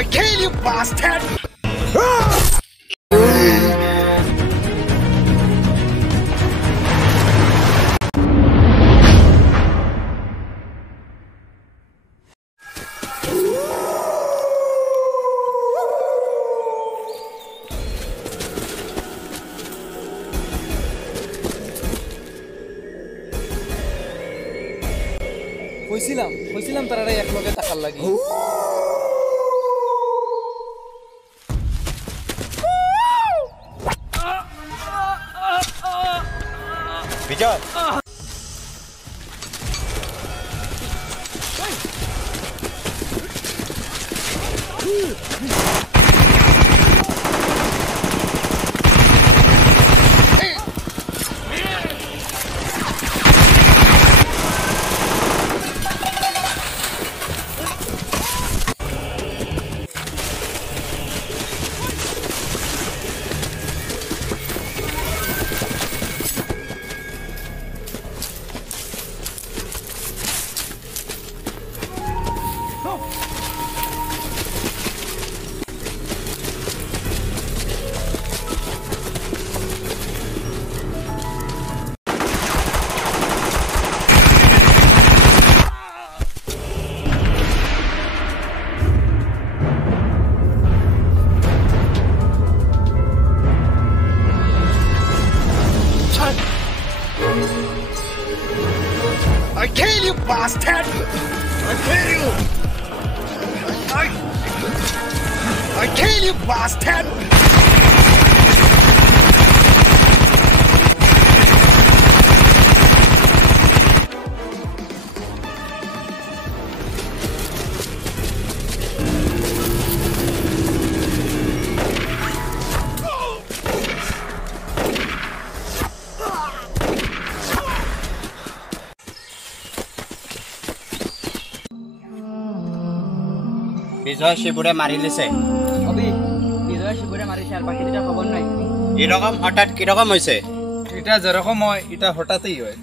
I kill you, bastard! কইছিলাম তারারে এক লগে টাকার লাগি বিজয় I kill you, bastard! I kill you! I kill you, bastard! বিজয় শিবুরে মারি লিছে অবি বিজয় শিবুরে মারিছে আর বাকি দুটা খবর নাই এরকম হঠাৎ কিরকম হয়েছে এটা যেরকম হয় এটা হঠাৎই হয়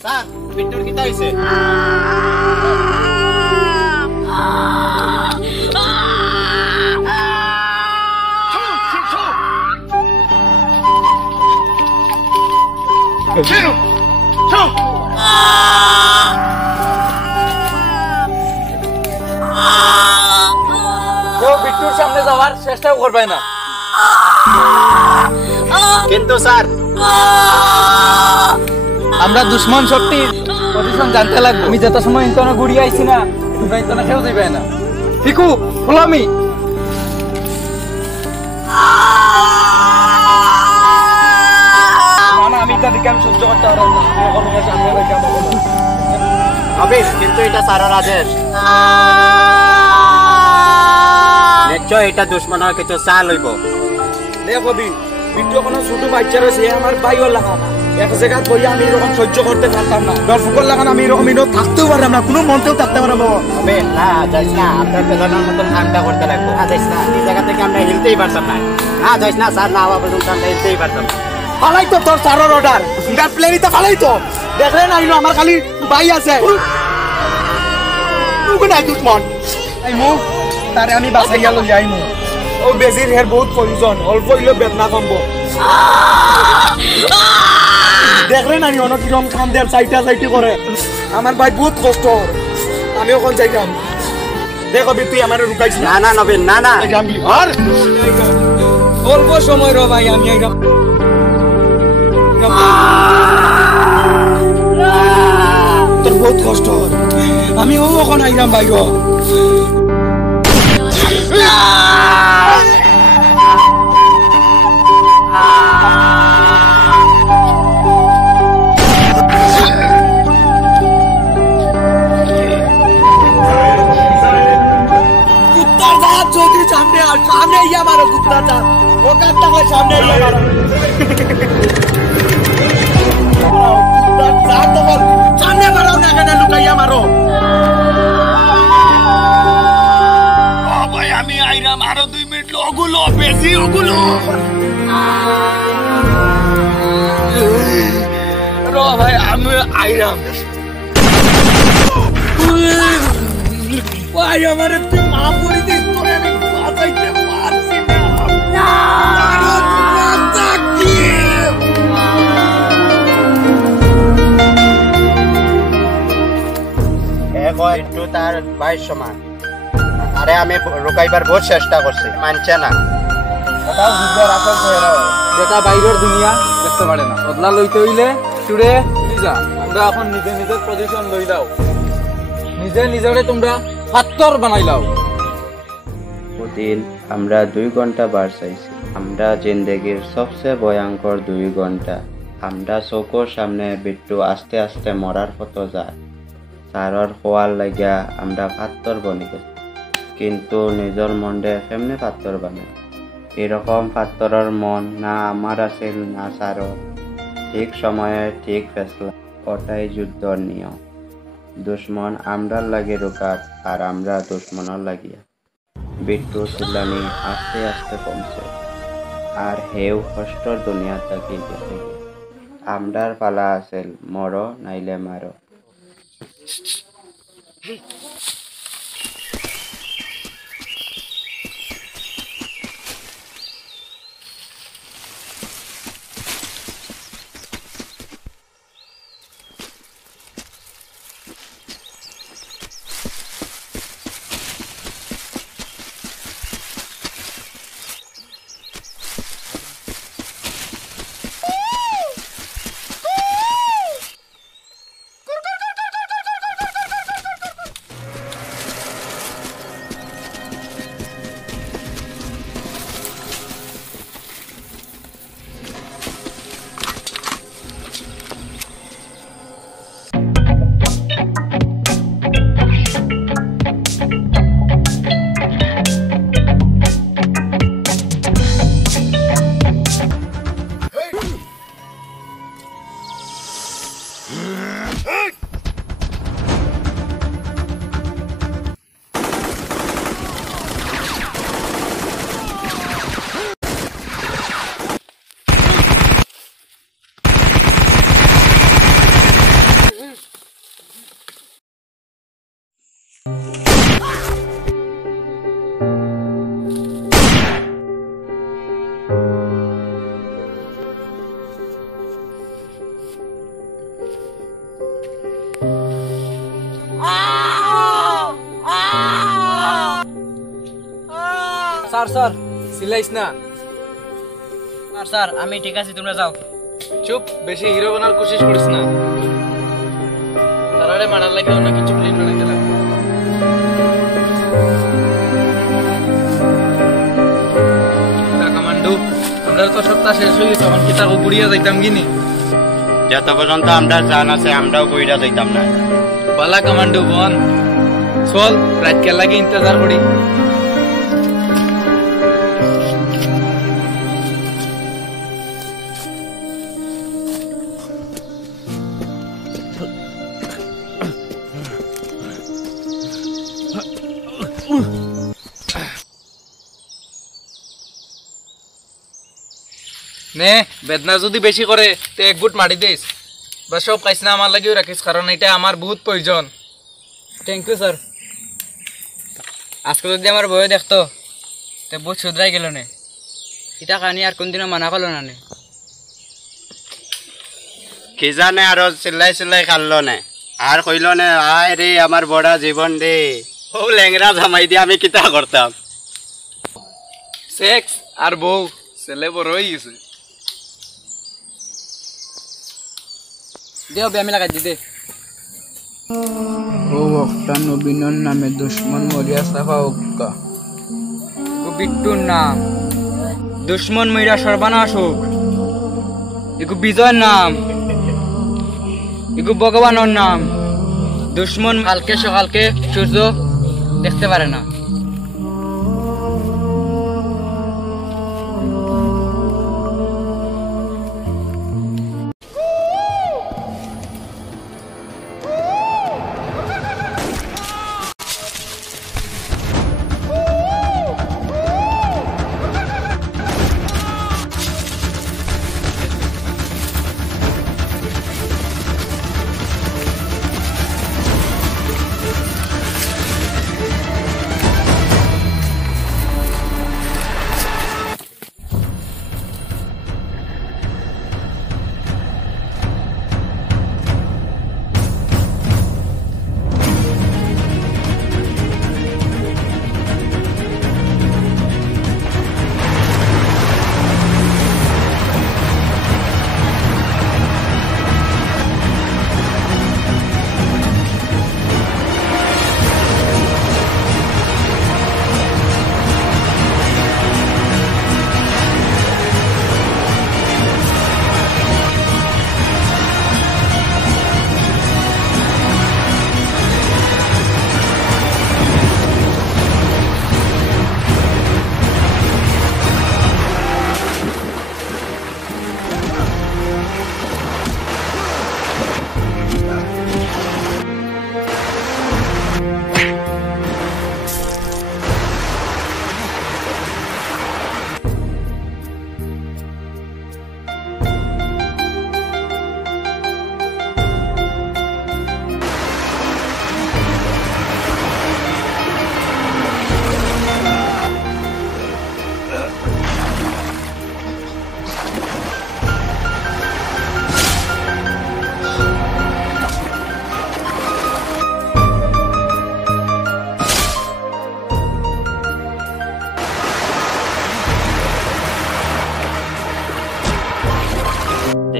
স্যার বিট্টুর কিতা হইছে বিট্টুর সামনে যাওয়ার চেষ্টাও করবে না কিন্তু স্যার আমরা দুশ্মন শক্তির পজিশন জানতে লাগবে আমি যত সময় ইন্তনা ঘুরি আইছি না তোমরা ইন্তনা কেউ যাবে না ফিকু ফুলামি আমি তাদেরকে আমি সহ্য করতে পারলাম না এখন সামনে রেখে অবিস কিন্তু এটা স্যারের আদেশ নিশ্চয় এটা দুশ্মনের কিছু চাল হইব দেখবি বিট্টু কোনো ছোট বাচ্চা রয়েছে আমার বাইও লাগা না এক জায়গা বই আমি এরকম সহ্য করতে পারতাম না দর ফুকর লাগান আমি এরকম থাকতেও পারলাম না কোনো মনতেও থাকতে পারবো হবে না যাইস না আপনার পেলানোর মতন ঠান্ডা করতে লাগবো না যাইস না এই জায়গা থেকে আমরা হিলতেই পারতাম না না যাইস না স্যার না হওয়া পর্যন্ত আমরা হিলতেই পারতাম না ফালাই তো তোর স্যারের অর্ডার গার প্লেনিতে ফালাই তো দেখলে না আমার খালি বাই আছে মুখ নাই দুশ্মন আই মুখ তারে আমি বাসাইয়া লই আইমু ও বেজির হের বহুত প্রয়োজন অল্প হইলেও বেদনা কমব দেখলেন আমি অনেক কিরম কাম দেয়ার চাইটা চাইটি করে আমার ভাই বহুত কষ্ট আমি ওখান যাইতাম দেখো তুই আমার রুকাইছ না না নবীন না না অল্প সময় র ভাই আমি আইরাম তোর বহুত কষ্ট আমি ও ওখানে আইরাম ভাই ও सामने ही हमारा कुत्ता था वो कहता है सामने ही हमारा सामने मारो ना कहना लुकाइया मारो भाई আমি আইরা মারো 2 মিনিট ওগুলো বেশি ওগুলো রো ভাই আমি আইরা ভাই আমারে তুই মাফ করে দিস তোরে আমি বাঁচাইতে পারছি না একটু তার ভাইয়ের সমান আরে আমি রুকাইবার বহুত চেষ্টা করছি মানছে না যেটা বাইরের দুনিয়া দেখতে পারে না বদলা লইতে হইলে টুরে যা আমরা এখন নিজে নিজের পজিশন লই দাও নিজে নিজরে তোমরা পাত্তর বানাই লাও ওদিন আমরা 2 ঘন্টা বার চাইছি আমরা জিন্দগির সবচেয়ে ভয়ঙ্কর 2 ঘন্টা আমরা চোখের সামনে বিট্টু আস্তে আস্তে মরার পথে যায় তারর খোয়ার লাগিয়া আমরা পাত্তর বনি গেছি কিন্তু নিজের মনে কেমনে পাত্তর বানাই এরকম পাত্তরের মন না আমার আছিল না সারর ঠিক সময়ে ঠিক ফেসলা ওটাই যুদ্ধর নিয়ম দুশ্মন আমরার লাগে রোকাত আর আমরা দুশ্মনের লাগিয়া বিট্টু চিল্লানি আস্তে আস্তে কমছে আর হেউ কষ্টর দুনিয়া থাকি গেছে আমরার পালা আছিল মরো নাইলে মারো স্যার স্যার সিলাইস না স্যার আমি ঠিক আছি তোমরা যাও চুপ বেশি হিরো বানার কোশিশ করিস না তারারে মারার লাগে অন্য কিছু প্ল্যান বানাইতে লাগে কমান্ডো আমরা তো সপ্তাহ শেষ হয়ে গেছে এখন কি তাকে বুড়িয়া যাইতাম কিনি যত পর্যন্ত আমরা জান আছে আমরাও বইরা যাইতাম না বালা কমান্ডো বন চল রাত কে লাগে ইন্তজার করি নে বেদনা যদি বেশি করে তো এক গুট মারি দিস বা সব খাইস না আমার লাগিও রাখিস কারণ এটা আমার বহুত প্রয়োজন থ্যাংক ইউ স্যার আজকে যদি আমার বই দেখতো তো বহুত শুধরাই গেল নে ইটা কানি আর কোনদিনও মানা করলো না নে কি জানে আরো চিল্লাই চিল্লাই খাললো নে আর কইল নে আয় রে আমার বড়া জীবন রে ও ল্যাংরা জামাই দিয়ে আমি কিতা করতাম সেক্স আর বউ ছেলে বড় হয়ে গেছে দেও বে আমি লাগাই দি দে ও একটা নবীনর নামে দুশ্মন মরিয়া সাফা উক্কা ও বিট্টুর নাম দুশ্মন মইরা সর্বনাশ হোক এগু বিজয়ের নাম এগু ভগবানের নাম দুশ্মন কালকে সকালকে সূর্য দেখতে পারে না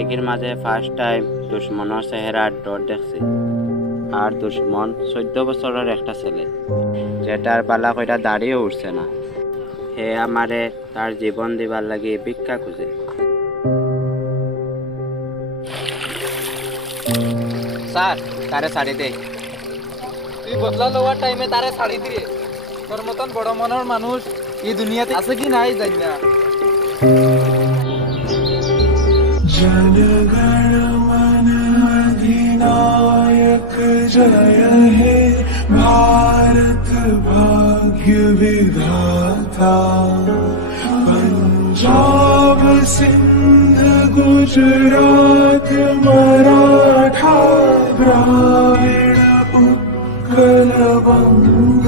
জিন্দেগির মাঝে ফার্স্ট টাইম দুশ্মনের চেহারার ডর দেখছি আর দুশ্মন 14 বছরের একটা ছেলে যেটার বালা কইরা দাঁড়িয়ে উঠছে না হে আমারে তার জীবন দিবার লাগি ভিক্ষা খুঁজে স্যার তারে ছাড়ি দে তুই বদলা লওয়ার টাইমে তারে ছাড়ি দিয়ে তোর মতন বড় মনের মানুষ এই দুনিয়াতে আছে কি নাই জানি না जनगणमन अधिनायक जय हे भारत भाग्य विधाता पंजाब सिंध गुजरात मराठा द्राविड़ उत्कल बंग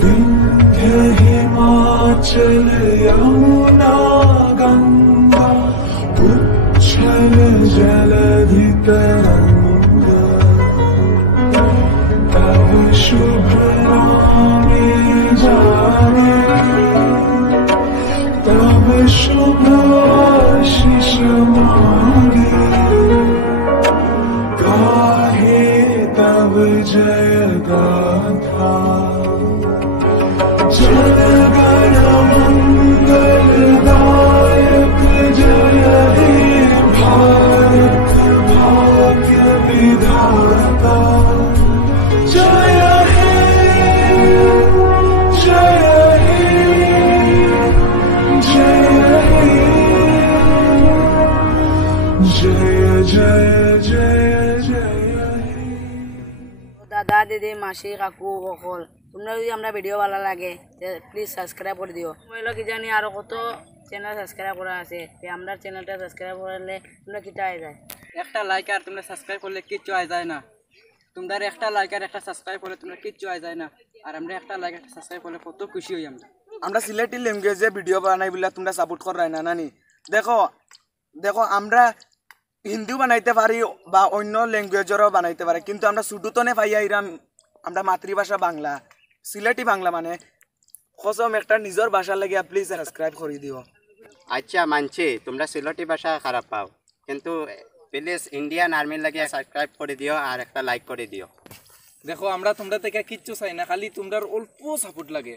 विंध्य हिमाचल यमुना गंगा उच्छल जलधि तरंग तव शुभ नामे जाने तव शुभ आशीष मांगे गाहे तव जय गाथा जनगण मंगलदायक जय हे भारत भाग्य विधाता जय हे जय हे जय हे जय जय जय जय हे দাদা দিদি মাসি কাকু সকল তোমরা যদি আমরা ভিডিও ভালো লাগে প্লিজ সাবস্ক্রাইব করে দিও মহিলা কি জানি আরো কত চ্যানেল সাবস্ক্রাইব করা আছে আমরা চ্যানেলটা সাবস্ক্রাইব করলে তোমরা কিটা আই যায় একটা লাইক আর তোমরা সাবস্ক্রাইব করলে কিচ্ছু আয় যায় না তোমরা একটা লাইক আর একটা সাবস্ক্রাইব করলে তোমরা কিচ্ছু আয় যায় না আর আমরা একটা লাইক একটা সাবস্ক্রাইব করলে কত খুশি হই আমরা। আমরা সিলেটি ল্যাঙ্গুয়েজে ভিডিও বানাই বলে তোমরা সাপোর্ট করাই না নানি। দেখো দেখো আমরা হিন্দিও বানাইতে পারি বা অন্য ল্যাঙ্গুয়েজেরও বানাইতে পারি, কিন্তু আমরা সুডুতনে পাইয়া ইরাম আমরা মাতৃভাষা বাংলা, সিলেটি বাংলা মানে কসম একটা নিজের ভাষা লাগিয়া প্লিজ সাবস্ক্রাইব করে দিও। আচ্ছা মানছি তোমরা সিলেটি ভাষা খারাপ পাও, কিন্তু প্লিজ ইন্ডিয়ান আর্মির লাগিয়ে সাবস্ক্রাইব করে দিও আর একটা লাইক করে দিও। দেখো আমরা তোমরা থেকে কিচ্ছু চাই না, খালি তোমরা অল্প সাপোর্ট লাগে।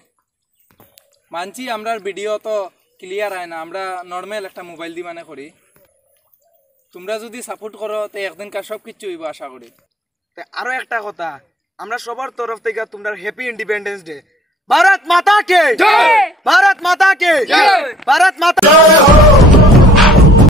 মানছি আমরার ভিডিও তো ক্লিয়ার হয় না, আমরা নর্মাল একটা মোবাইল দিয়ে মানে করি। তোমরা যদি সাপোর্ট করো তো একদিনকার সব কিছু হইব আশা করি। আরো একটা কথা, আমরা সবার তরফ থেকে তোমরা হ্যাপি ইন্ডিপেন্ডেন্স ডে। ভারত মাতা কে জয়, ভারত মাতা কে জয়, ভারত মাতা।